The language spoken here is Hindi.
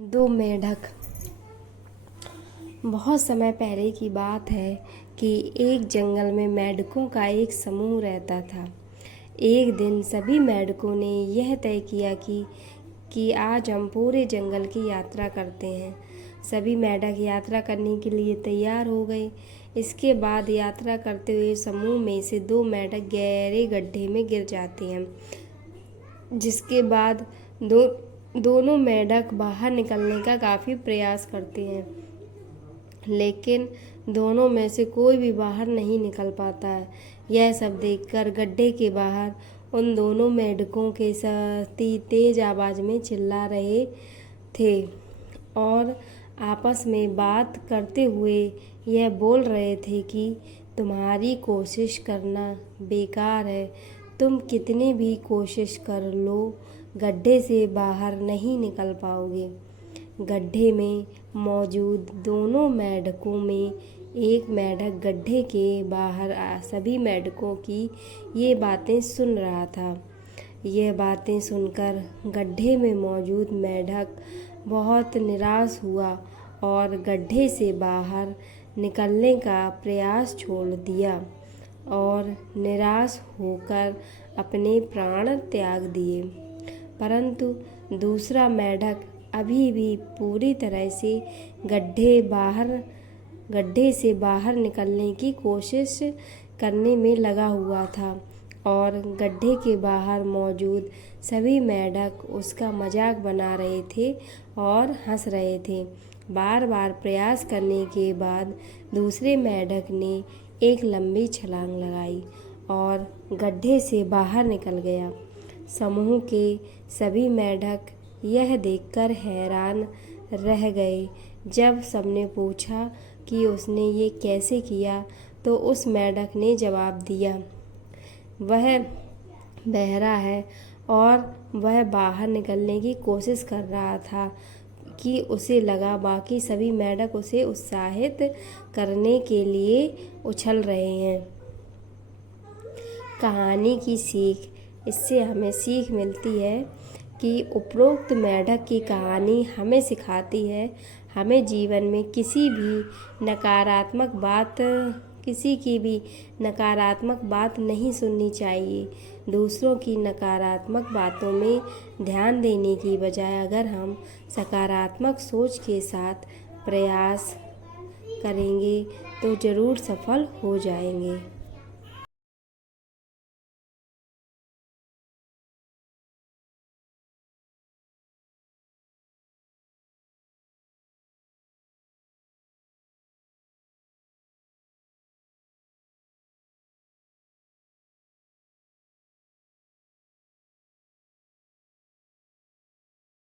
दो मेढक। बहुत समय पहले की बात है कि एक जंगल में मेढकों का एक समूह रहता था। एक दिन सभी मेढकों ने यह तय किया कि आज हम पूरे जंगल की यात्रा करते हैं। सभी मेढक यात्रा करने के लिए तैयार हो गए। इसके बाद यात्रा करते हुए समूह में से दो मेढक गहरे गड्ढे में गिर जाते हैं, जिसके बाद दोनों मेढक बाहर निकलने का काफ़ी प्रयास करते हैं, लेकिन दोनों में से कोई भी बाहर नहीं निकल पाता है। यह सब देखकर गड्ढे के बाहर उन दोनों मेढकों के साथी तेज आवाज़ में चिल्ला रहे थे और आपस में बात करते हुए यह बोल रहे थे कि तुम्हारी कोशिश करना बेकार है। तुम कितनी भी कोशिश कर लो, गड्ढे से बाहर नहीं निकल पाओगे। गड्ढे में मौजूद दोनों मेढकों में एक मेढक गड्ढे के बाहर सभी मेढकों की ये बातें सुन रहा था। यह बातें सुनकर गड्ढे में मौजूद मेढक बहुत निराश हुआ और गड्ढे से बाहर निकलने का प्रयास छोड़ दिया और निराश होकर अपने प्राण त्याग दिए। परंतु दूसरा मेढक अभी भी पूरी तरह से गड्ढे से बाहर निकलने की कोशिश करने में लगा हुआ था और गड्ढे के बाहर मौजूद सभी मेढक उसका मजाक बना रहे थे और हंस रहे थे। बार बार प्रयास करने के बाद दूसरे मेढक ने एक लंबी छलांग लगाई और गड्ढे से बाहर निकल गया। समूह के सभी मेढक यह देखकर हैरान रह गए। जब सबने पूछा कि उसने ये कैसे किया, तो उस मेढक ने जवाब दिया, वह बहरा है और वह बाहर निकलने की कोशिश कर रहा था कि उसे लगा बाकी सभी मेढक उसे उत्साहित करने के लिए उछल रहे हैं। कहानी की सीख। इससे हमें सीख मिलती है कि उपरोक्त मेढक की कहानी हमें सिखाती है हमें जीवन में किसी की भी नकारात्मक बात नहीं सुननी चाहिए। दूसरों की नकारात्मक बातों में ध्यान देने की बजाय अगर हम सकारात्मक सोच के साथ प्रयास करेंगे तो ज़रूर सफल हो जाएंगे।